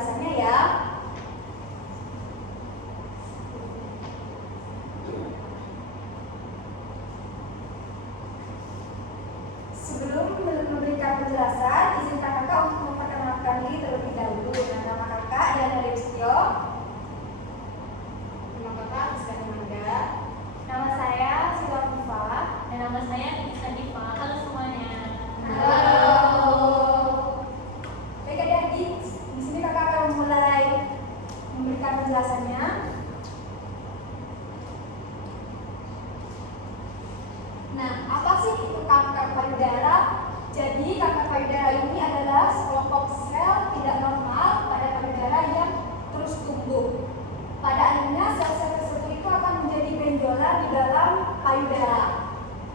penjelasannya ya. Sebelum memberikan penjelasan, izinkan kakak untuk memperkenalkan diri terlebih dahulu. Nama kakak Diana Devstio. Nama kakak Rizky Manda. Nama saya Sila Kufa. Dan nama saya Nisa Diva. Halo semuanya. Halo. Baik adik-adik, di sini kakak akan mulai memberikan penjelasannya. Nah, apa sih itu kanker payudara? Jadi kanker payudara ini adalah sekelompok sel tidak normal pada payudara yang terus tumbuh. Pada akhirnya sel-sel tersebut itu akan menjadi benjolan di dalam payudara.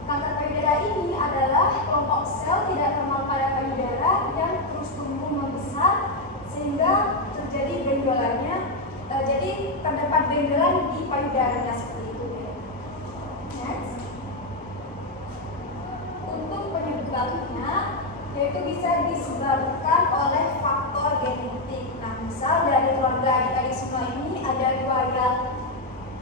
Kanker payudara ini adalah kelompok sel tidak normal pada payudara yang terus tumbuh membesar sehingga terjadi benjolannya. Jadi terdapat benjolan di payudaranya seperti itu. Next. Untuk penyebabnya yaitu bisa disebabkan oleh faktor genetik. Nah, misal dari keluarga adik-adik semua ini ada riwayat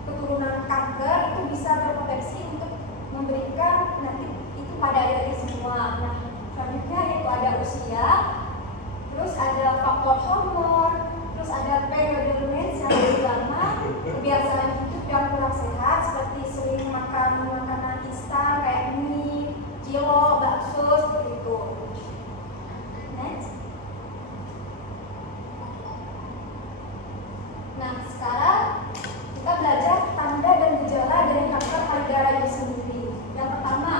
keturunan kanker, itu bisa berpotensi untuk memberikan nanti itu pada adik-adik semua. Nah, selanjutnya yaitu ada usia, terus ada faktor hormon, terus ada periode demensia yang lebih lama, kebiasaan hidup yang kurang sehat seperti sering makan makanan instan kayak mie, cilok, bakso seperti itu. Next. Nah, sekarang kita belajar tanda dan gejala dari kanker payudara itu sendiri. Yang pertama,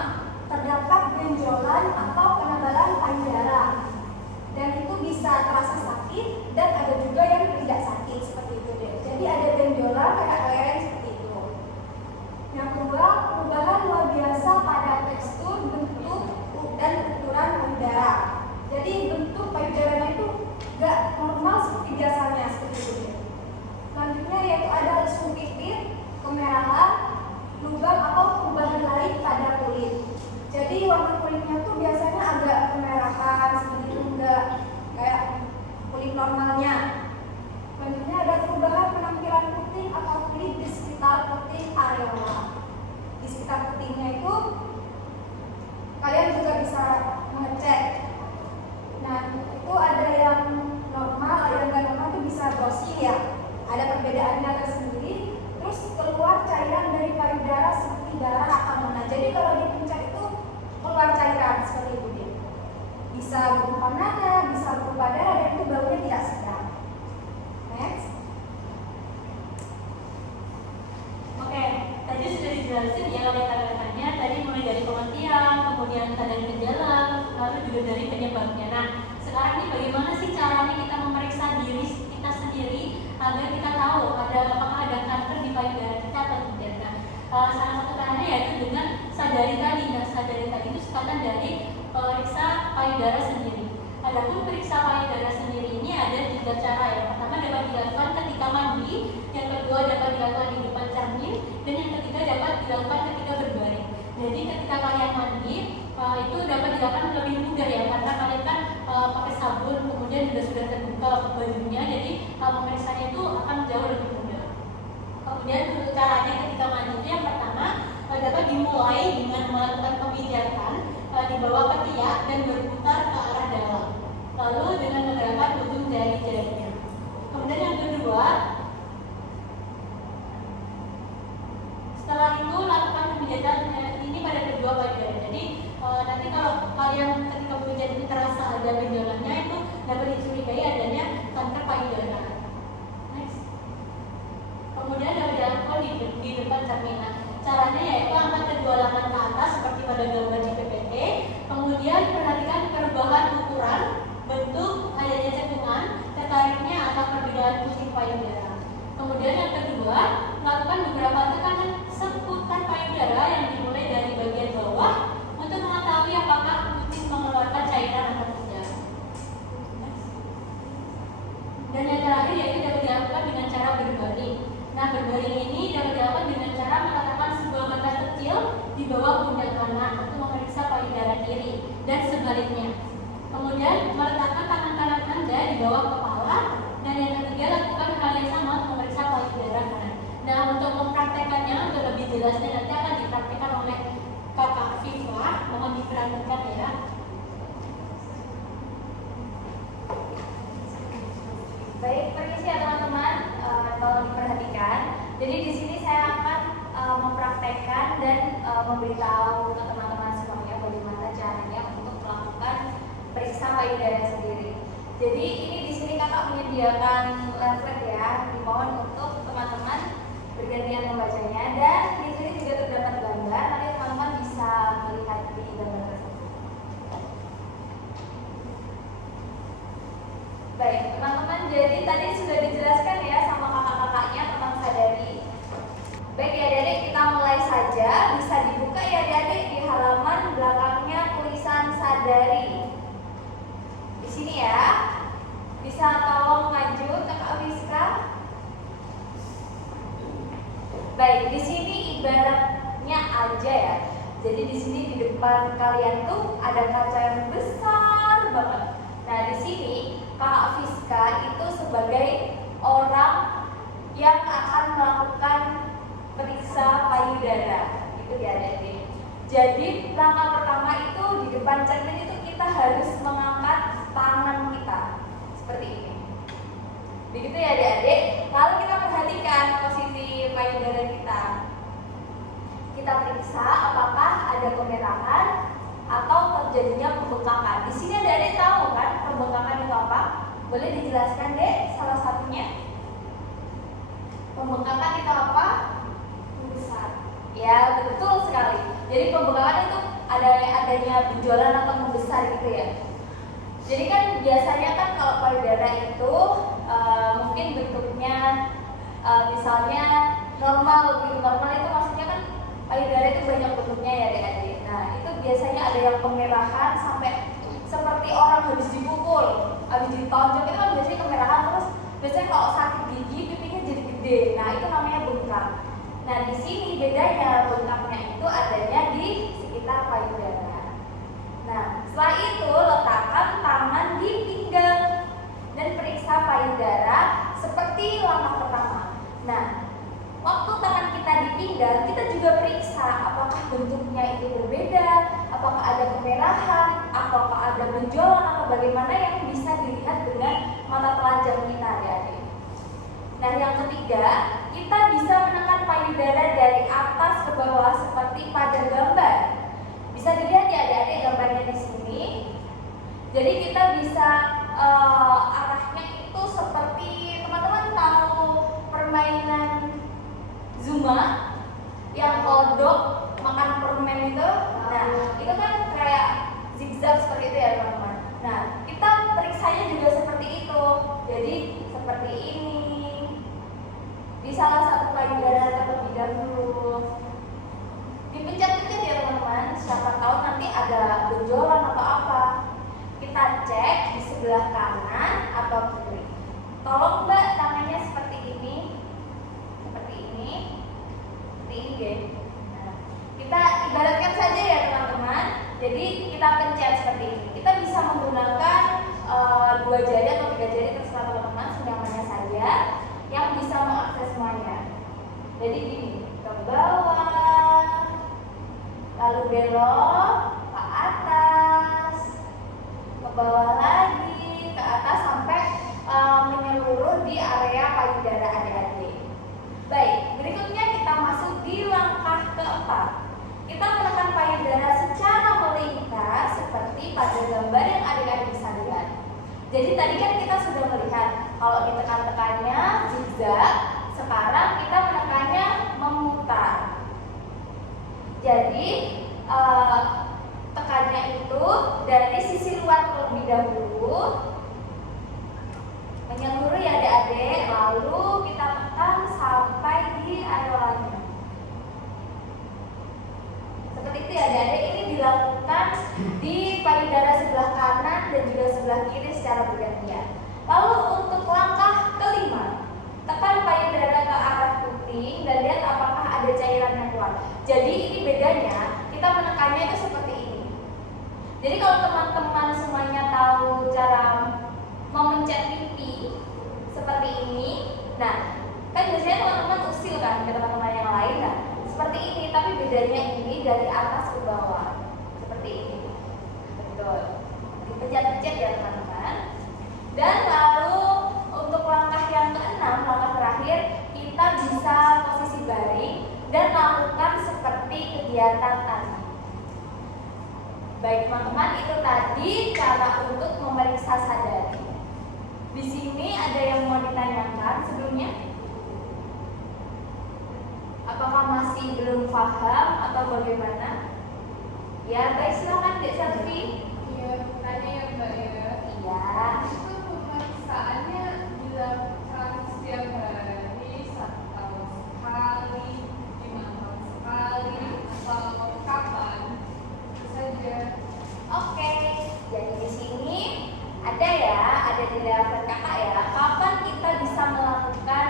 terdapat benjolan atau penebalan payudara, dan itu bisa terasa sakit dan ada juga yang tidak sakit seperti itu deh. Jadi ada benjolan kayak lereng seperti itu. Yang kedua, perubahan luar biasa pada tekstur, bentuk, dan ukuran payudara. Jadi bentuk payudaranya itu gak normal seperti biasanya seperti itu deh. Selanjutnya yaitu ada lesu pipit, kemerahan, lubang atau perubahan lain pada kulit. Jadi warna kulitnya tuh biasanya agak kemerahan seperti itu, enggak kayak kulit normalnya. Selanjutnya ada perubahan penampilan puting atau kulit di sekitar puting areola. Di sekitar putingnya itu kalian juga bisa mengecek. Nah, itu ada yang normal, ada yang nggak normal, itu bisa gosip ya. Ada perbedaannya tersendiri. Terus keluar cairan dari payudara seperti darah atau mana. Jadi kalau dipencet itu keluar cairan seperti itu dia. Bisa berupa nanah, bisa berupa darah, dan itu baunya tidak sedap. Next. Oke, tadi sudah dijelasin ya oleh tanda-tandanya. Tadi mulai dari pengertian, kemudian tanda gejala, lalu juga dari penyebabnya. Nah, sekarang ini bagaimana sih caranya kita memeriksa diri kita sendiri agar kita tahu apakah ada kanker di payudara kita atau tidak. Nah, salah satu caranya yaitu dengan sadari tadi. Nah, sadari tadi itu singkatan dari periksa payudara sendiri. Adapun periksa payudara sendiri ini ada 3 cara ya. Pertama dapat dilakukan ketika mandi, yang kedua dapat dilakukan di depan cermin, dan yang ketiga dapat dilakukan ketika berbaring. Jadi ketika kalian mandi itu dapat dilakukan lebih mudah ya, karena kalian kan pakai sabun, kemudian juga sudah terbuka bajunya, jadi pemeriksanya itu akan jauh lebih mudah. Kemudian untuk caranya ketika mandi itu yang pertama dapat dimulai dengan melakukan pemijatan di bawah ketiak dan berputar ke arah dalam, lalu dengan menggerakkan ujung jari-jarinya. Kemudian yang kedua, setelah itu lakukan pemijatan ini pada kedua payudara. Jadi nanti kalau kalian ketika pemijat ini terasa ada benjolannya, itu dapat dicurigai adanya kanker payudara. Next. Kemudian dapat dilakukan di depan cermin. Caranya yaitu angkat kedua lengan ke atas seperti pada gambar di PPT. Kemudian perhatikan perubahan ukuran, bentuk, adanya cekungan, tertariknya atau perbedaan puting payudara. Kemudian yang kedua, lakukan beberapa tekanan seputar payudara yang dimulai dari bagian bawah untuk mengetahui apakah puting mengeluarkan cairan atau tidak. Dan yang terakhir yaitu dapat dilakukan dengan cara berbaring. Nah, berbaring ini dapat dilakukan dengan cara meletakkan sebuah bantal kecil di bawah pundak kanan untuk memeriksa payudara kiri dan sebaliknya. Kemudian meletakkan tangan kanan Anda di bawah kepala, dan Baik, permisi ya teman-teman. Kalau diperhatikan, jadi di sini saya akan mempraktekkan dan memberitahu ke teman-teman semuanya bagaimana caranya untuk melakukan periksa payudara sendiri. Jadi ini di sini kakak menyediakan leaflet ya, dimohon untuk teman-teman bergantian membacanya, dan di sini juga terdapat gambar, nanti teman-teman bisa melihat di gambar tersebut. Baik, teman-teman, jadi tadi sudah dijelaskan ya sama kakak-kakaknya tentang sadari. Baik ya adik-adik, kita mulai saja. Bisa dibuka ya adik-adik di halaman belakangnya tulisan sadari. Di sini ya. Bisa tolong maju Kakak Rizka. Baik, di sini ibaratnya aja ya. Jadi di sini di depan kalian tuh ada kaca yang besar banget. Nah, di sini Kak Fiska itu sebagai orang yang akan melakukan periksa payudara. Itu ya, adik-adik. Jadi langkah pertama itu di depan cermin itu kita harus mengangkat tangan kita seperti ini. Begitu ya adik-adik. Lalu kita perhatikan posisi payudara kita. Kita periksa apakah ada kemerahan atau terjadinya pembengkakan. Di sini adik-adik tahu kan pembengkakan itu apa? Boleh dijelaskan deh salah satunya? Pembengkakan itu apa? Membesar. Ya betul sekali. Jadi pembengkakan itu adanya benjolan atau membesar gitu ya. Jadi kan biasanya kan kalau payudara itu mungkin bentuknya misalnya normal, gitu. Normal itu maksudnya kan payudara itu banyak bentuknya ya adik-adik. Nah itu biasanya ada yang kemerahan sampai seperti orang habis dipukul, habis ditonjok itu kan biasanya kemerahan, terus biasanya kalau sakit gigi pipinya jadi gede. Nah itu namanya bengkak. Nah di sini bedanya bengkaknya itu adanya di sekitar payudara. Nah, setelah itu letakkan tangan di pinggang dan periksa payudara seperti langkah pertama. Nah, waktu tangan kita di pinggang, kita juga periksa apakah bentuknya itu berbeda, apakah ada kemerahan, apakah ada benjolan atau bagaimana yang bisa dilihat dengan mata telanjang kita ya. Nah, yang ketiga, kita bisa menekan payudara dari atas ke bawah seperti pada gambar. Bisa dilihat ya adik-adik gambarnya di sini. Jadi kita bisa arahnya itu seperti teman-teman tahu permainan Zuma yang kodok makan permen itu. Nah itu kan kayak zigzag seperti itu ya teman-teman. Nah kita periksanya juga seperti itu. Jadi seperti ini. Di salah satu payudara terlebih dahulu. Dipencet-pencet ya teman-teman, siapa tahu nanti ada benjolan atau apa. Kita cek di sebelah kanan atau kiri. Tolong mbak tangannya seperti ini, seperti ini guys. Nah, kita ibaratkan saja ya teman-teman. Jadi kita pencet seperti ini. Kita bisa menggunakan 2 jari atau 3 jari terserah teman-teman, senyamannya saja yang bisa mengakses semuanya. Jadi gini, ke bawah, lalu belok ke atas, ke bawah lagi, ke atas sampai menyeluruh di area payudara adik-adik. Baik, berikutnya kita masuk di langkah keempat. Kita menekan payudara secara melingkar seperti pada gambar yang adik-adik bisa lihat. Jadi tadi kan kita sudah melihat kalau ditekan-tekannya zigzag, sekarang kita menekannya memutar. Jadi tekannya itu dari sisi luar terlebih dahulu, menyeluruh ya adik-adik, lalu kita tekan sampai di areolanya. Seperti itu ya adik-adik, ini dilakukan di payudara sebelah kanan dan juga sebelah kiri secara bergantian. Lalu untuk langkah kelima, tekan payudara ke arah puting dan lihat apakah ada cairan yang keluar. Jadi ini bedanya, kita menekannya itu seperti ini. Jadi kalau teman-teman semuanya tahu cara memencet pipi seperti ini, nah kan biasanya teman-teman usil kan ke teman-teman yang lain, nah seperti ini, tapi bedanya ini dari atas ke bawah seperti ini. Betul, dipencet-pencet ya teman-teman. Dan lalu untuk langkah kegiatan tadi. Baik teman-teman, itu tadi cara untuk memeriksa sadari. Di sini ada yang mau ditanyakan sebelumnya? Apakah masih belum paham atau bagaimana? Ya, baik, silakan Dek Selvi. Iya, tanya ya Mbak ya. Iya. Itu pemeriksaannya dilakukan setiap hari, 1 tahun sekali, 5 tahun sekali, atau kapan? Itu saja. Oke, jadi di sini ada di level kakak ya. Kapan kita bisa melakukan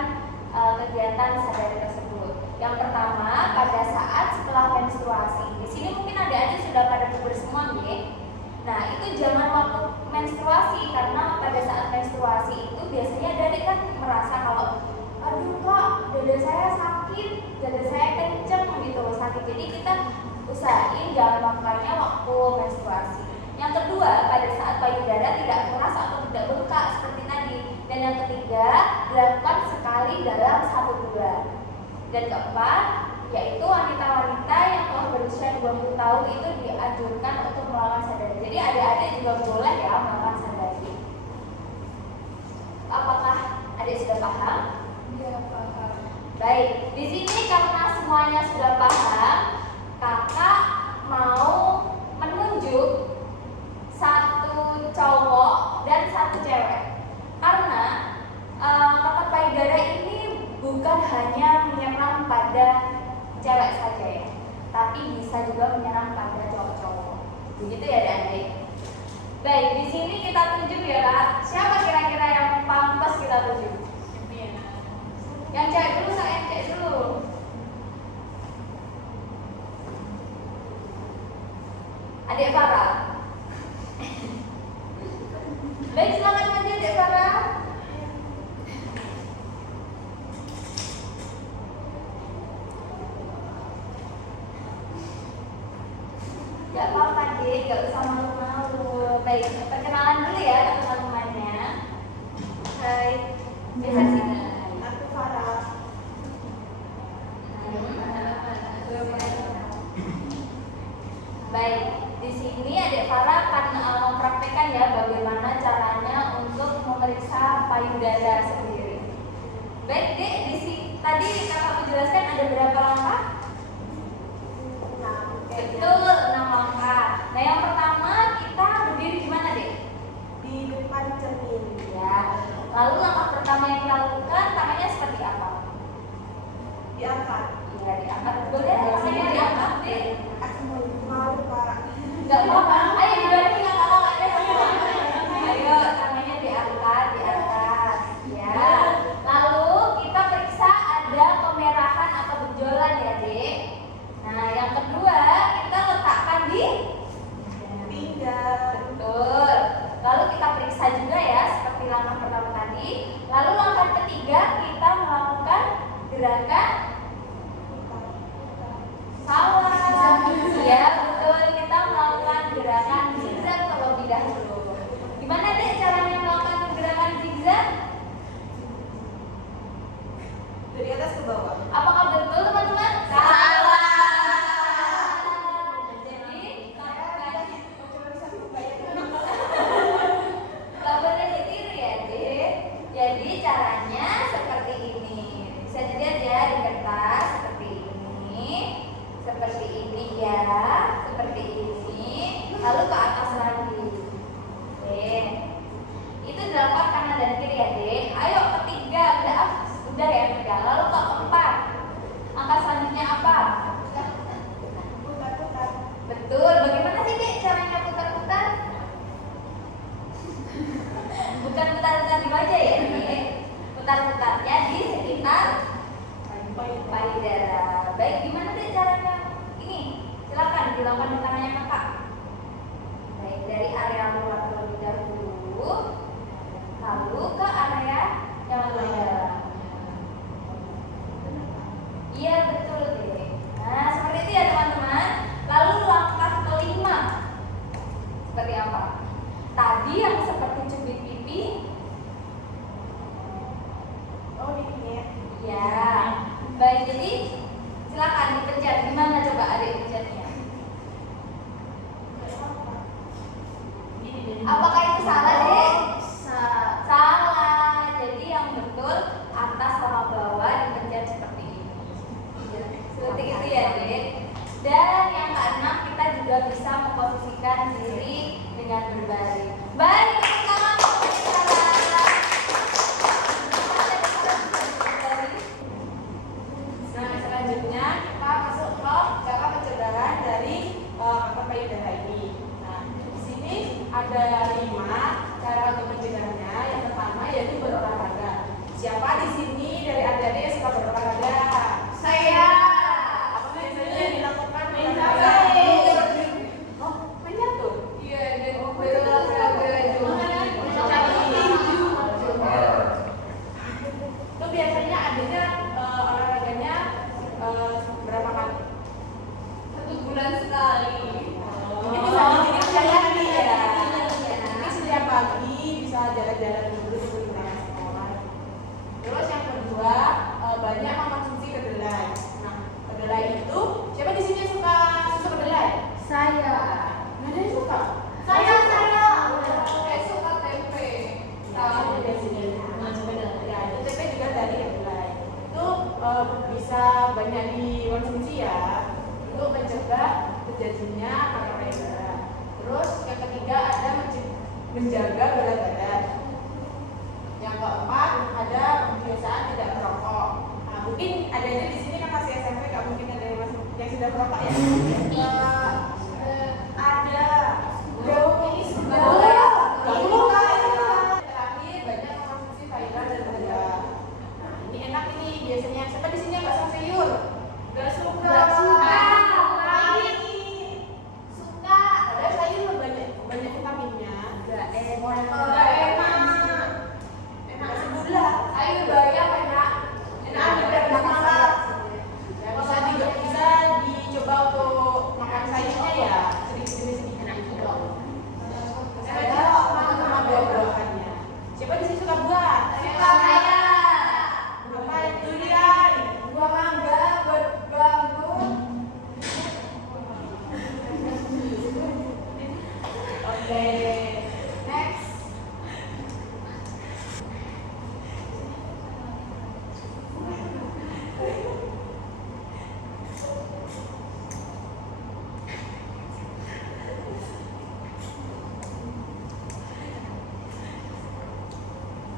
kegiatan sadari tersebut? Yang pertama, pada saat setelah menstruasi. Di sini mungkin adik-adik sudah pada puber semua, ya. Nah, itu jangan waktu menstruasi, karena pada saat menstruasi itu biasanya adik kan merasa kalau aduh kak, dada saya sakit, dada saya kenceng gitu, sakit. Jadi kita usahain jangan melakukannya waktu menstruasi. Yang kedua, pada saat payudara tidak keras atau tidak bengkak seperti tadi. Dan yang ketiga, dilakukan sekali dalam 1 bulan. Dan keempat, yaitu wanita-wanita yang telah berusia 20 tahun itu dianjurkan untuk melakukan sadari. Jadi adik-adik juga boleh ya melakukan sadari. Apakah adik sudah paham? Iya, paham. Baik, di sini karena semuanya sudah paham, kakak mau menunjuk 1 cowok dan 1 cewek. Karena kanker payudara ini bukan hanya menyerang pada cewek saja ya, tapi bisa juga menyerang pada cowok-cowok. Begitu ya adik-adik. Baik, di sini kita tunjuk ya kak. Siapa kira-kira yang pantas kita tunjuk? Yang cewek dulu, saya cek dulu. Adik Farah. Baik, silakan maju Adik Farah. Gak apa-apa deh, gak usah malu-malu. Baik, perkenalan dulu ya teman-temannya. Hai, bisa sini. Aku Farah. Baik, di sini Adik Farah akan mempraktekkan ya bagaimana caranya untuk memeriksa payudara sendiri. Baik, Dek, tadi kakak menjelaskan ada berapa langkah? Betul, 6 langkah. Nah, yang pertama kita berdiri di mana, Dek? Di depan cermin. Ya. Lalu langkah pertama yang kita lakukan tangannya seperti apa? Diangkat. Ya, diangkat. Boleh tangannya diangkat, Dek? Mau Pak. Enggak apa-apa. Ayo dibalik kakak-kakaknya semua. Ayo, tangannya diangkat. Ya. Lalu kita periksa ada kemerahan atau benjolan ya, Dek. Nah, yang kedua kita letakkan di Pinggang. betul. Lalu kita periksa juga ya seperti langkah pertama tadi. Lalu langkah ketiga kita melakukan gerakan salah. Ya betul, kita melakukan gerakan zigzag terlebih dahulu. Gimana Dek caranya melakukan gerakan zigzag? Dari atas ke bawah. Apakah betul teman-teman? Salah. Jadi nggak boleh ditiru ya Dek. Jadi caranya seperti ini. Bisa dilihat ya di kertas seperti ini ya, seperti ini. Lalu ke atas lagi. Oke. Itu dilakukan kanan dan kiri ya Dek. Ayo ketiga udah ya tiga. Lalu ke keempat. Angka selanjutnya apa? Putar-putar. Betul. Bagaimana sih Dek caranya putar-putar? Bukan putar-putar di wajah ya Dek. Putar-putarnya di sekitar payudara. Baik, gimana Dek caranya? Ini, silakan dilakukan di tangannya kakak. Baik, dari area luar terlebih dahulu, lalu ke area yang lebih dalam. Iya betul Dek. Nah seperti itu ya teman-teman. Lalu langkah kelima seperti apa? Tadi yang seperti cubit pipi. Oh, dikit. Ya. Baik, jadi silakan dipencet. Gimana coba adik pencet? terjadinya kanker payudara. Terus yang ketiga ada menjaga berat badan. Yang keempat ada kebiasaan tidak merokok. Nah, mungkin ada di sini kan masih SMP, nggak mungkin ada yang sudah merokok ya. Ada. Ini sudah. Terakhir banyak mengonsumsi fiber dan buah. Nah, ini enak ini biasanya. Siapa di sini yang nggak suka sayur? Nggak suka. Suka. Ada sayur banyak vitaminnya. Nggak enak. Enak sebelah. Ayo bayar enak. Enak ada bisa dicoba untuk makan sayurnya ya. Sedikit-sedikit enak gitu. Ada sama buah-buahannya. Siapa di sini suka buah? Suka saya. Apa durian? Buah mangga, buah anggur. Oke. Next.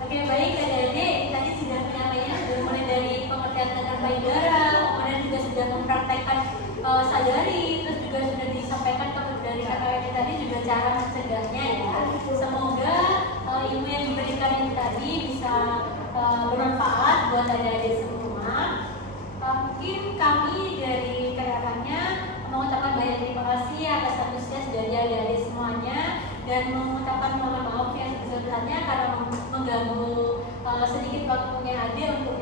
Oke, baik adik-adik, tadi sudah penyampaiannya sudah mulai dari pengertian tentang payudara, kemudian juga sudah mempraktekkan sadari, terus juga sudah disampaikan dari kakak-kakak tadi juga cara mencegahnya ya. Semoga ilmu yang diberikan ini tadi bisa bermanfaat buat adik-adik semua. Mungkin kami dari kakak-kakaknya mengucapkan banyak terima kasih atas antusias dari adik-adik semuanya dan mengucapkan mohon maaf yang sebesar-besarnya karena mengganggu sedikit waktunya adik untuk